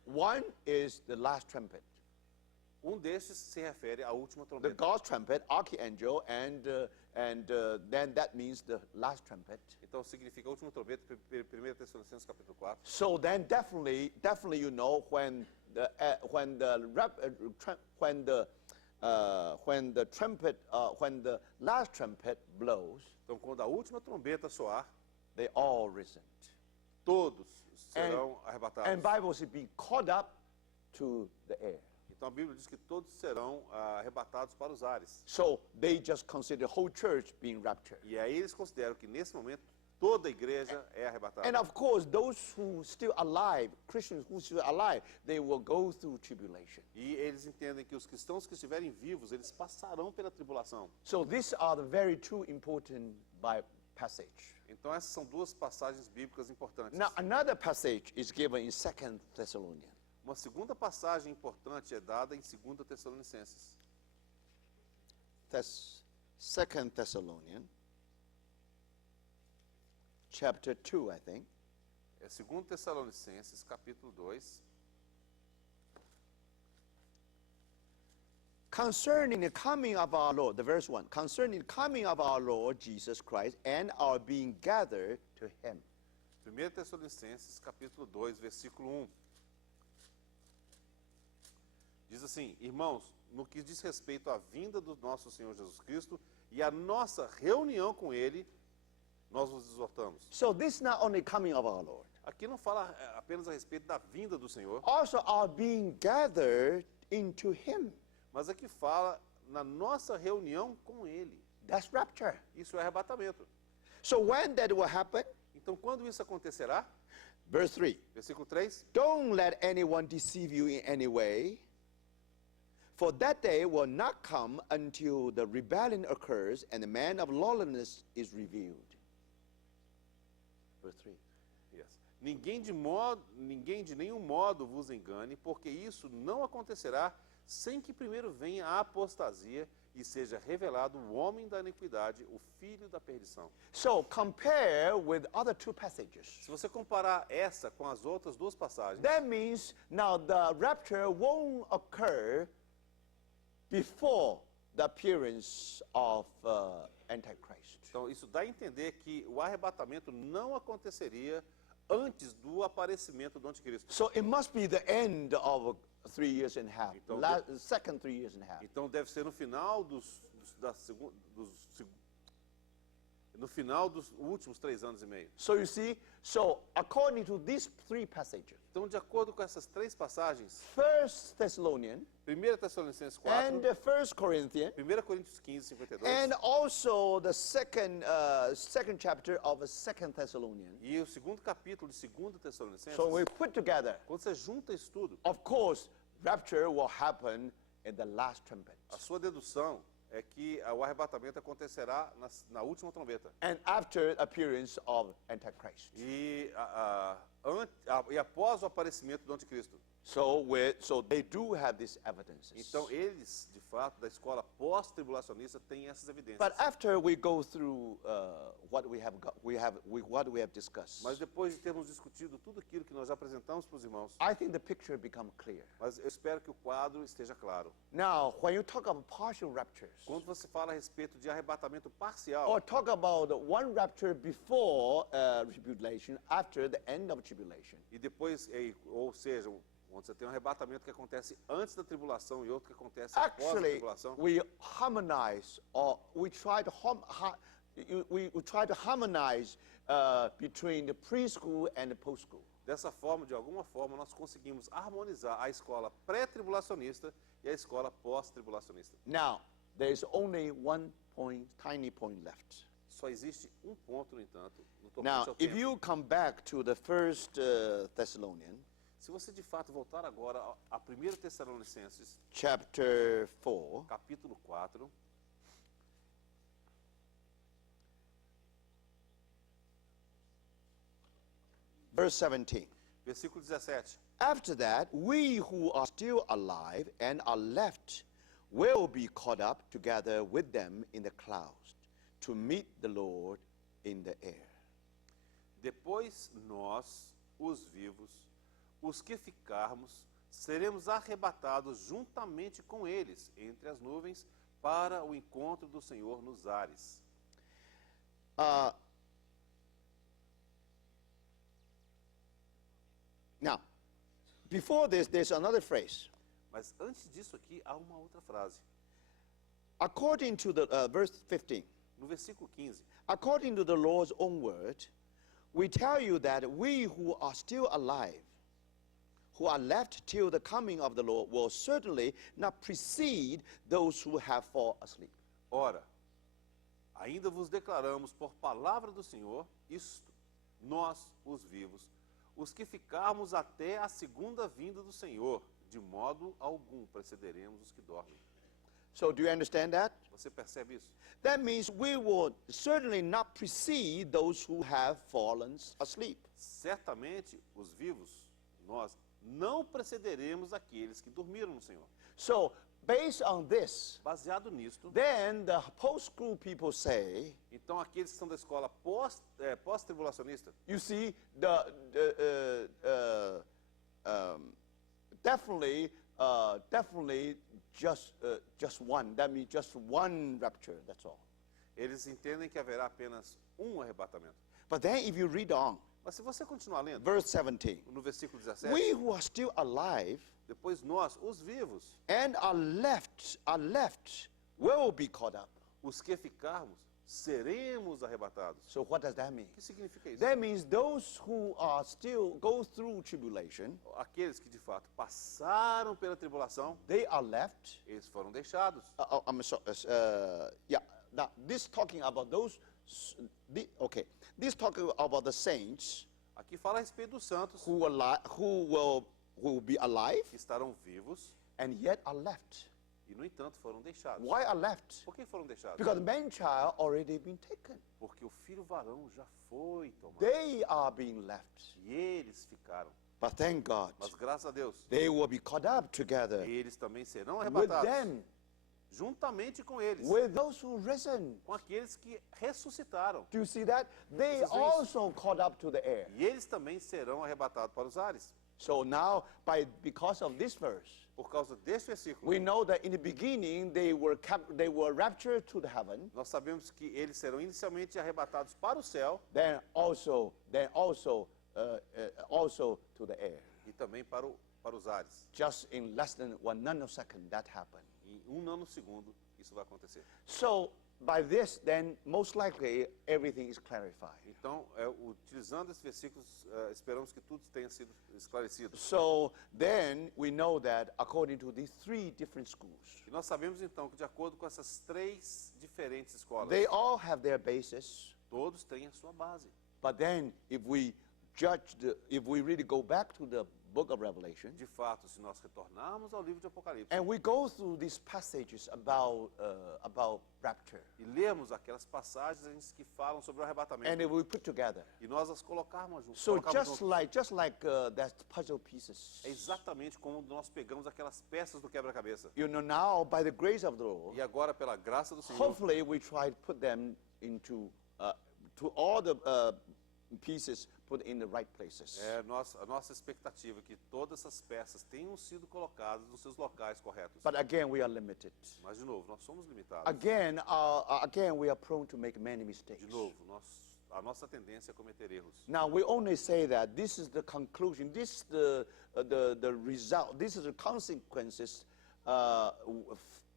one is the last trumpet. Um destes se refere à última The trombeta. God's trumpet, archangel, and then that means the last trumpet. Então significa a última trombeta, 1 Tessalonicenses capítulo 4. So then definitely you know when the last trumpet blows, Então quando a última trombeta soar, they all risen. todos serão arrebatados. And Bible says be caught up to the air. Então a Bíblia diz que todos serão arrebatados para os ares. So they just consider the whole church being raptured. E aí eles consideram que nesse momento toda a igreja é arrebatada. And of course, those who still alive, Christians who still alive, they will go through tribulation. E eles entendem que os cristãos que estiverem vivos, eles passarão pela tribulação. So these are the very two important passage. Então essas são duas passagens bíblicas importantes. Now another passage is given in 2 Thessalonians. Uma segunda passagem importante é dada em 2 Tessalonicenses. 2 Thessalonians, chapter 2, I think. É 2 Tessalonicenses, capítulo 2. Concerning the coming of our Lord, the verse 1, concerning the coming of our Lord Jesus Christ and our being gathered to him. 1 Tessalonicenses, capítulo 2, versículo 1. Diz assim: irmãos, no que diz respeito à vinda do nosso Senhor Jesus Cristo e à nossa reunião com Ele, nós vos exortamos. So this is not only coming of our Lord, Aqui não fala apenas a respeito da vinda do Senhor, also our being gathered into him. mas aqui fala na nossa reunião com Ele. That's rapture. Isso é arrebatamento. So when that will happen, Então, quando isso acontecerá? verse 3, Versículo 3. don't let anyone deceive you in any way, for that day will not come until the rebellion occurs and the man of lawlessness is revealed. Verse 3. Yes. Ninguém de nenhum modo vos engane, porque isso não acontecerá sem que primeiro venha a apostasia e seja revelado o homem da iniquidade, o filho da perdição. So compare with other two passages. Se você comparar essa com as outras duas passagens, That means now the rapture won't occur before the appearance of Antichrist. então isso dá a entender que o arrebatamento não aconteceria antes do aparecimento do anticristo. So it must be the end of 3 years and a half, Então, second 3 years and a half. Então deve ser no final no final dos últimos 3 anos e meio. So you see, so according to these three passages, Então, de acordo com essas três passagens, 1 Thessalonians 1 Tessalonicenses 4, and the 1 Corinthians, 1 Coríntios 15, 52, and also the second chapter of 2 Thessalonians. e o segundo capítulo de 2 Tessalonicenses, So we put together, quando você junta isso tudo, of course, rapture will happen in the last trumpet. a sua dedução é que o arrebatamento acontecerá na última trombeta. And after appearance of Antichrist. E após o aparecimento do anticristo. So they do have these evidences. Então, eles, de fato, da escola pós-tribulacionista, têm essas evidências. But after we go through what we have discussed, Mas depois de termos discutido tudo aquilo que nós apresentamos para os irmãos, I think the picture become clear. mas eu espero que o quadro esteja claro. Now, when you talk about partial raptures, Quando você fala a respeito de arrebatamento parcial, or talk about one rapture before tribulation, after the end of tribulation, e depois, ou seja, onde você tem um arrebatamento que acontece antes da tribulação e outro que acontece após a actually, tribulação, we harmonize, or we try to harmonize between the preschool and the post-school. dessa forma, de alguma forma, nós conseguimos harmonizar a escola pré-tribulacionista e a escola pós-tribulacionista. Now, there is only one tiny point left. Só existe um ponto, no entanto, no tocante Now, ao if tempo. you come back to the first Thessalonians, Se você de fato voltar agora a 1 Tessalonicenses, chapter 4, capítulo 4, verse 17. versículo 17. After that, we who are still alive and are left will be caught up together with them in the clouds to meet the Lord in the air. Depois nós, os vivos, os que ficarmos, seremos arrebatados juntamente com eles entre as nuvens para o encontro do Senhor nos ares. Now, before this, there's another phrase. Mas antes disso aqui há uma outra frase. According to the verse 15, No versículo 15, according to the Lord's own word, we tell you that we who are still alive, who are left till the coming of the Lord will certainly not precede those who have fallen asleep. Ora, ainda vos declaramos por palavra do Senhor isto, nós, os vivos, os que ficarmos até a segunda vinda do Senhor, de modo algum precederemos os que dormem. So do you understand that? Você percebe isso? That means we will certainly not precede those who have fallen asleep. Certamente, os vivos, nós não precederemos aqueles que dormiram no Senhor. So based on this, Baseado nisto, then the post-school people say, então aqueles que são da escola pós-tribulacionista, you see, definitely just one. That means just one rapture, that's all. eles entendem que haverá apenas um arrebatamento. But then if you read on, Mas se você continuar lendo, verse 17, no versículo 17, we who are still alive depois nós, os vivos, and are left will be caught up. os que ficarmos, seremos arrebatados. So what does that mean? O que significa isso? That means those who are still go through tribulation, Aqueles que de fato passaram pela tribulação, they are left. eles foram deixados. I'm sorry. Yeah. Now this talking about those. Okay. This talking about the saints Aqui fala a respeito dos santos who will be alive que estarão vivos and yet are left. e, no entanto, foram deixados. Why are left? Por que foram deixados? Because the man child already been taken. Porque o filho varão já foi tomado. They are being left. E eles ficaram. But thank God, Mas graças a Deus, they will be caught up together eles também serão with arrebatados. them, Juntamente com eles. with those who risen. Com aqueles que ressuscitaram. Do you see that? They This is also caught up to the air. E eles também serão arrebatados para os ares. So now, because of this verse, Por causa deste versículo, we know that in the beginning they were raptured to the heaven. nós sabemos que eles serão inicialmente arrebatados para o céu Then also to the air. e também para os ares. Just in less than 1 nanosecond, that happened. Em 1 nanosegundo, isso vai acontecer. So by this, then most likely everything is clarified. Então, utilizando esses versículos, esperamos que tudo tenha sido esclarecido. So then we know that according to these three different schools, E nós sabemos então que, de acordo com essas três diferentes escolas, they all have their basis. todos têm a sua base. But then if we really go back to the book of Revelation, De fato, se nós retornarmos ao livro de Apocalipse and we go through these passages about rapture, e lermos aquelas passagens que falam sobre o arrebatamento, and if we put together, e nós as colocarmos juntos, so just like that puzzle pieces, é exatamente como nós pegamos aquelas peças do quebra-cabeça. you know, now by the grace of the Lord, E agora, pela graça do Senhor, hopefully we try to put them into to all the pieces put in the right places. a nossa expectativa é que todas essas peças tenham sido colocadas nos seus locais corretos. But again, we are limited. Mas, de novo, nós somos limitados. Again, we are prone to make many mistakes. De novo, a nossa tendência é cometer erros. Now we only say that this is the conclusion, this is the result, this is the consequences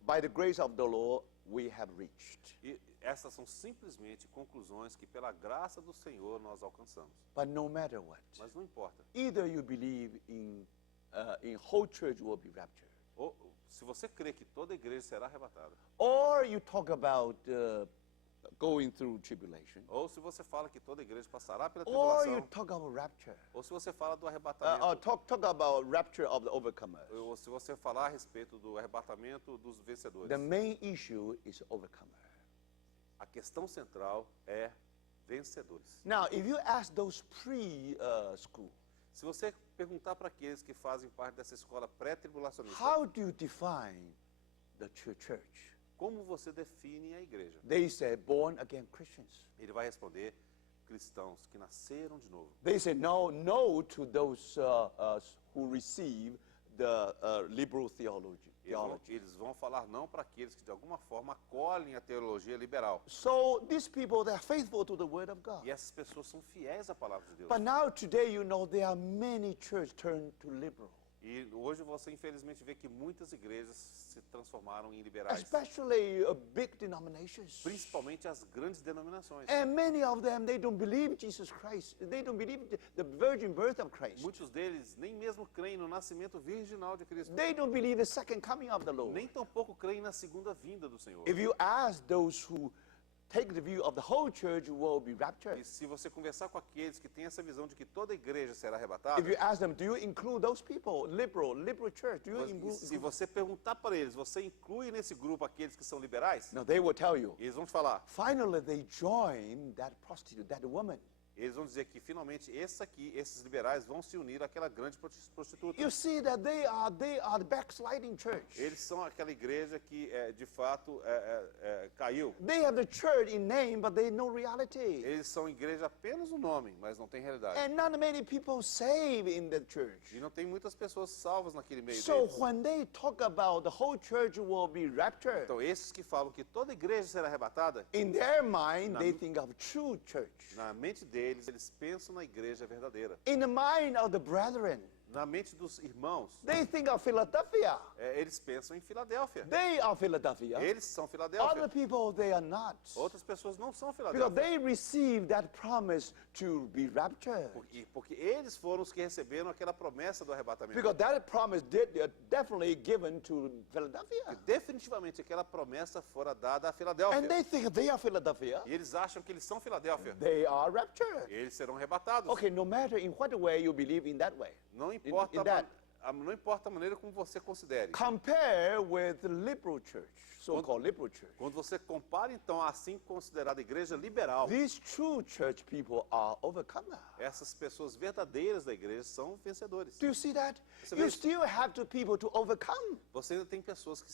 by the grace of the Lord we have reached. E essas são simplesmente conclusões que, pela graça do Senhor, nós alcançamos. But no matter what, Mas não importa. either you believe in whole church will be raptured, Ou, se você crê que toda a igreja será arrebatada, or you talk about going through tribulation, ou se você fala que toda a igreja passará pela or you tribulação, talk about rapture, ou se você fala do or arrebatamento, talk about rapture of the overcomers. ou se você falar a respeito do arrebatamento dos vencedores. The main issue is overcomer. A questão central é vencedores. Now, if you ask those pre-school, Se você perguntar para aqueles que fazem parte dessa escola pré-tribulacionista, how do you define the church? como você define a igreja? They say born again Christians. Ele vai responder: cristãos que nasceram de novo. They say no to those who receive the liberal theology. Eles vão falar não para aqueles que de alguma forma acolhem a teologia liberal. So these people, they are faithful to the word of God. E essas pessoas são fiéis à palavra de Deus. But now today, you know, there are many churches turned to liberal. E hoje você infelizmente vê que muitas igrejas se transformaram em liberais, especially big denominations. principalmente as grandes denominações. And many of them, they don't believe Jesus Christ. They don't believe the virgin birth of Christ. Muitos deles nem mesmo creem no nascimento virginal de Cristo, They don't believe the second coming of the Lord. nem tampouco creem na segunda vinda do Senhor. If you ask those who take the view of the whole church will be raptured, E se você conversar com aqueles que têm essa visão de que toda igreja será arrebatada, if you ask them, do you include those people, liberal church, do you e include? se você perguntar para eles, você inclui nesse grupo aqueles que são liberais? No, they will tell you. Eles vão te falar, Finally, they join that prostitute, that woman. eles vão dizer que finalmente esses liberais vão se unir àquela grande prostituta. You see that they are the backsliding church. Eles são aquela igreja que de fato caiu. They have the church in name, but they no reality. Eles são igreja apenas no nome, mas não tem realidade. And not many people saved in the church. E não tem muitas pessoas salvas naquele meio So deles. when they talk about the whole church will be raptured, Então esses que falam que toda igreja será arrebatada, in their mind, they think of true church. na mente deles, eles pensam na igreja verdadeira. In the mind of the brethren, Na mente dos irmãos, they think of Philadelphia. eles pensam em Filadélfia. They are Philadelphia. Eles são Other Filadélfia. people, they are not. Outras pessoas não são Because Filadélfia. they received that promise to be raptured. Porque eles foram os que receberam aquela promessa do arrebatamento. Because that promise definitely given to Philadelphia. Definitivamente aquela promessa fora dada a Filadélfia. And they think they are Philadelphia. E eles acham que eles são Filadélfia. They are raptured. Eles serão arrebatados. Okay, no matter in what way you believe in that way. Não importa, in that. não importa a maneira como você considere. Compare with the liberal church, so-called liberal church. Quando você compara, então, a assim considerada igreja liberal, These true church people are overcomer. essas pessoas verdadeiras da igreja são vencedores. Do you see that? Você vê You isso? still have to people to overcome, Você ainda tem pessoas que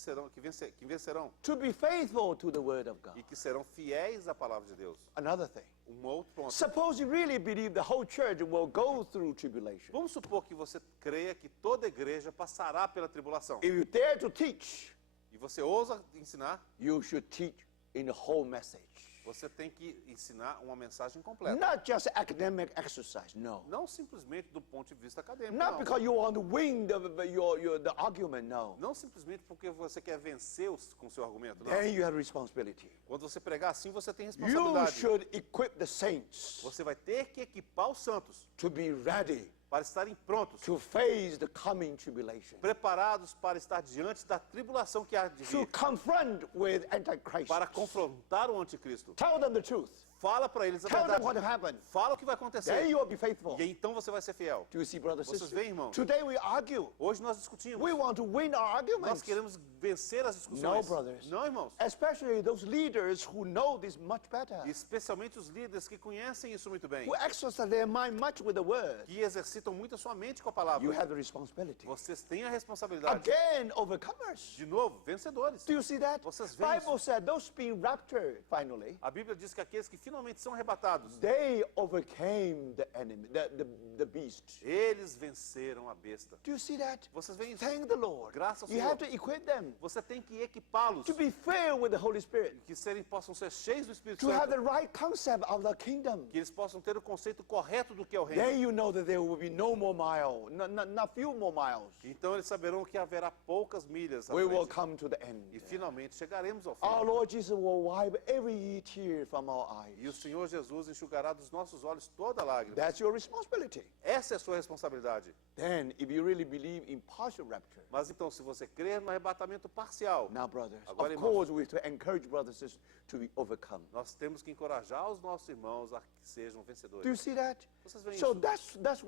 vencerão to be faithful to the word of God. e que serão fiéis à palavra de Deus. Another thing. Outro ponto. Suppose you really believe the whole church will go through tribulation. Vamos supor que você creia que toda igreja passará pela tribulação. If you dare to teach, E você ousa ensinar, you should teach in the whole message. você tem que ensinar uma mensagem completa. Not just academic exercise, no. Não simplesmente do ponto de vista acadêmico. Not Não. because you want to win the argument, no. Não simplesmente porque você quer vencer com o seu argumento. Não. Then you have responsibility. Quando você pregar assim, você tem You responsabilidade. should equip the saints Você vai ter que equipar os santos to be ready para estarem prontos, to face the coming tribulation, preparados para estar diante da tribulação que há de to vir, confront with Antichrist. para confrontar o anticristo. Tell them the truth. Fala para eles a Tell them what verdade. happened. Fala o que vai Then acontecer. you will be faithful. E então você vai ser fiel. Do you see, brothers and Vocês sisters? veem, irmãos? Today we argue. Hoje nós discutimos. We want to win our Nós arguments. queremos vencer as No, discussões. brothers. Não, irmãos. Especially those leaders who know this much better, Especialmente os líderes que conhecem isso muito bem. who exercise their mind much with the word. Que exercitam muito a sua mente com a palavra. You have the responsibility. Vocês têm a responsabilidade. Again, overcomers. De novo, vencedores. Do you see that? Vocês veem Bible isso? said those being raptured finally, A Bíblia diz que aqueles que finalmente são arrebatados, they overcame the enemy, the beast. eles venceram a besta. Do you see that? Vocês veem isso? Thank the Lord. Graças ao You Senhor. have to equip them Você tem que equipá-los, to be filled with the Holy Spirit, que possam ser cheios do Espírito to have Santo, the right concept of the kingdom. que eles possam ter o conceito correto do que é o Then reino. you know that there will be no more mile, not few more miles. Então eles saberão que haverá poucas milhas à We will frente. come to the end. E finalmente chegaremos ao Our fim. Lord Jesus will wipe every tear from our E o eyes. Senhor Jesus enxugará dos nossos olhos toda lágrima. That's your responsibility. Essa é a sua responsabilidade. Then, if you really believe in partial rapture, Mas então, se você crer no arrebatamento parcial, now, brothers, Agora, of irmãos. course, we have to encourage brothers and sisters to be overcome. nós temos que encorajar os nossos irmãos a que sejam Do you vencedores. see that? Vocês veem So isso?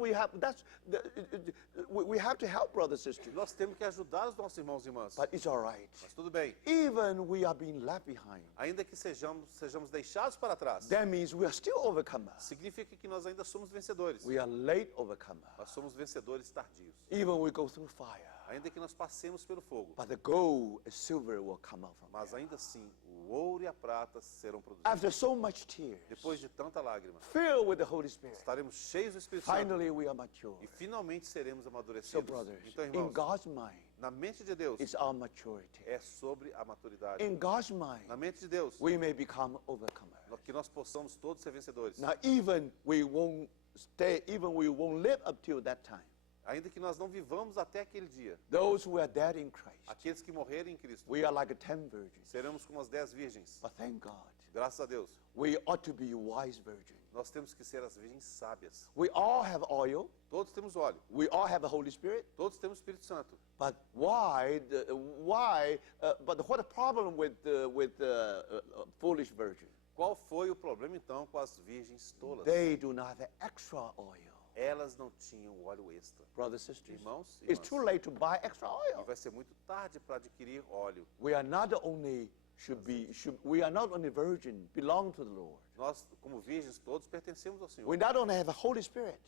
we have to help brothers and sisters. Nós temos que ajudar os nossos irmãos e irmãs. But it's all right. Mas tudo bem. Even we are being left behind, Ainda que sejamos deixados para trás, that means we are still overcomers. significa que nós ainda somos vencedores. We are late overcomers. Nós somos vencedores tardios. Even we go through fire, Ainda que nós passemos pelo fogo. but the gold and silver will come out from Mas there. ainda assim, o ouro e a prata serão produzidos. After so much tears, Depois de tanta lágrima, filled with the Holy Spirit, estaremos cheios do Espírito Santo. finally we are mature. E finalmente seremos So, amadurecidos. brothers, Então, in irmãos, God's mind, na mente de Deus, it's our maturity. é sobre a maturidade. In God's mind, Na mente de Deus, we may become overcomers. que nós possamos todos ser vencedores. Now, even we won't live up till that time. Ainda que nós não vivamos até aquele dia, those who are dead in Christ, aqueles que morrerem em Cristo, we are like 10 virgins. seremos como as 10 virgens. But thank God, Graças a Deus. we ought to be wise virgins. Nós temos que ser as virgens sábias. We all have oil. Todos temos óleo. We all have the Holy Spirit. Todos temos Espírito Santo. But but what the problem with the foolish virgin? Qual foi o problema então com as virgens tolas? They do not have extra oil. Elas não tinham óleo extra. Brothers and sisters, Irmãos e it's irmãs. too late to buy extra E oil. vai ser muito tarde para adquirir óleo. We are not only we are not only virgin, belong to the Lord. Nós, como virgens, todos pertencemos ao Senhor. We not only have the Holy Spirit,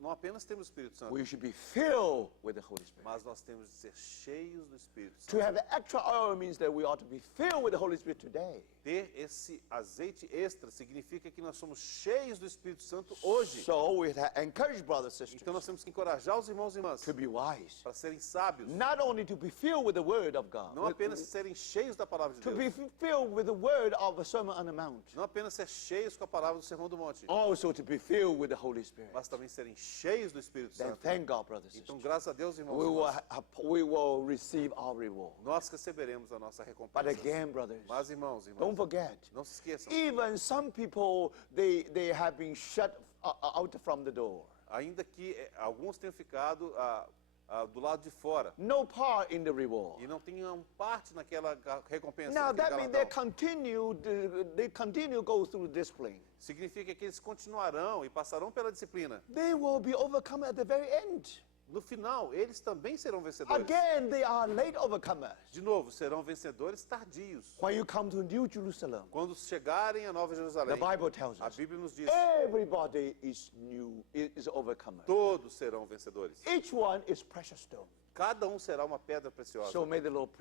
Não apenas temos o Espírito Santo, we should be filled with the Holy Spirit. mas nós temos de ser cheios do Espírito To Santo. have extra oil means that we ought to be filled with the Holy Spirit today. Ter esse azeite extra significa que nós somos cheios do Espírito Santo hoje. So we encourage brothers and sisters Então nós temos que encorajar os irmãos e irmãs to be wise. para serem sábios. Not only to be filled with the Word of God, Não apenas serem cheios da palavra de to be Deus. filled with the Word of the Sermon on the Mount. Não apenas ser cheios com a palavra do Sermão do Monte, Also to be filled with the Holy Spirit. mas também serem cheios do Espírito Then Santo. thank God, brothers and Então, sisters. graças a Deus, irmãos We e will, irmãs, we will receive our reward. nós receberemos a nossa But recompensa. again, brothers, Mas, irmãos e don't irmãs, forget, não se esqueçam, even some people, they have been shut out from the door. ainda que alguns tenham ficado do lado de fora No part in the reward. e não tenham parte naquela recompensa, Now naquele that means they galardão, continue go through discipline. significa que eles continuarão e passarão pela disciplina. They will be overcome at the very end. No final, eles também serão vencedores. Again, they are late overcomers. De novo, serão vencedores tardios. When you come to New Jerusalem, Quando chegarem a Nova the Jerusalém, Bible tells a us Bíblia nos diz, everybody is overcomer. todos serão vencedores. Each one is precious stone. Cada um será uma pedra preciosa. So may the Lord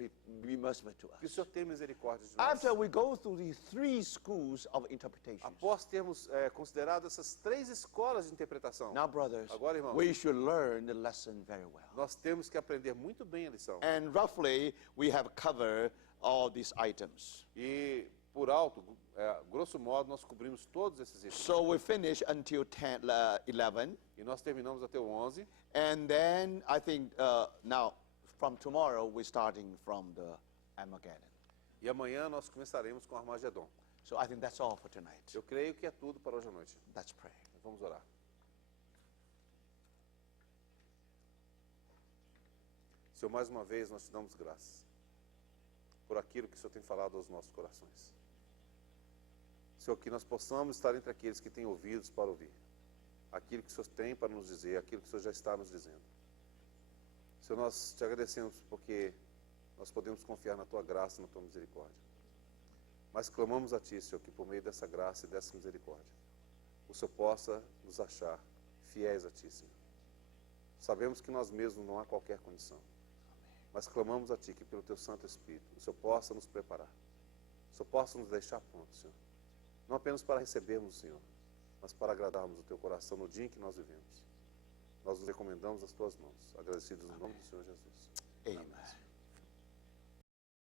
be merciful to Que o us. Senhor tenha misericórdia de nós. After we go through the 3 schools of interpretation, Após termos considerado essas 3 escolas de interpretação, now brothers, Agora, irmãos, we should learn the lesson very well. nós temos que aprender muito bem a lição. And roughly, we have covered all these items. E, por alto, grosso modo, nós cobrimos todos esses itens. So we finish until 11. E nós terminamos até o 11. And then I think now, from tomorrow, we're starting from the Armageddon. E amanhã nós começaremos com Armagedon. So I think that's all for tonight. Eu creio que é tudo para hoje à noite. Let's pray. Vamos orar. Senhor, mais uma vez nós te damos graças por aquilo que o Senhor tem falado aos nossos corações. Senhor, que nós possamos estar entre aqueles que têm ouvidos para ouvir aquilo que o Senhor tem para nos dizer, aquilo que o Senhor já está nos dizendo. Senhor, nós te agradecemos porque nós podemos confiar na Tua graça e na Tua misericórdia. Mas clamamos a Ti, Senhor, que por meio dessa graça e dessa misericórdia, o Senhor possa nos achar fiéis a Ti, Senhor. Sabemos que nós mesmos não há qualquer condição. Mas clamamos a Ti que pelo Teu Santo Espírito, o Senhor possa nos preparar. O Senhor possa nos deixar prontos, Senhor. Não apenas para recebermos o Senhor, mas para agradarmos o Teu coração no dia em que nós vivemos. Nós nos recomendamos às Tuas mãos, agradecidos no nome do Senhor Jesus. Amen.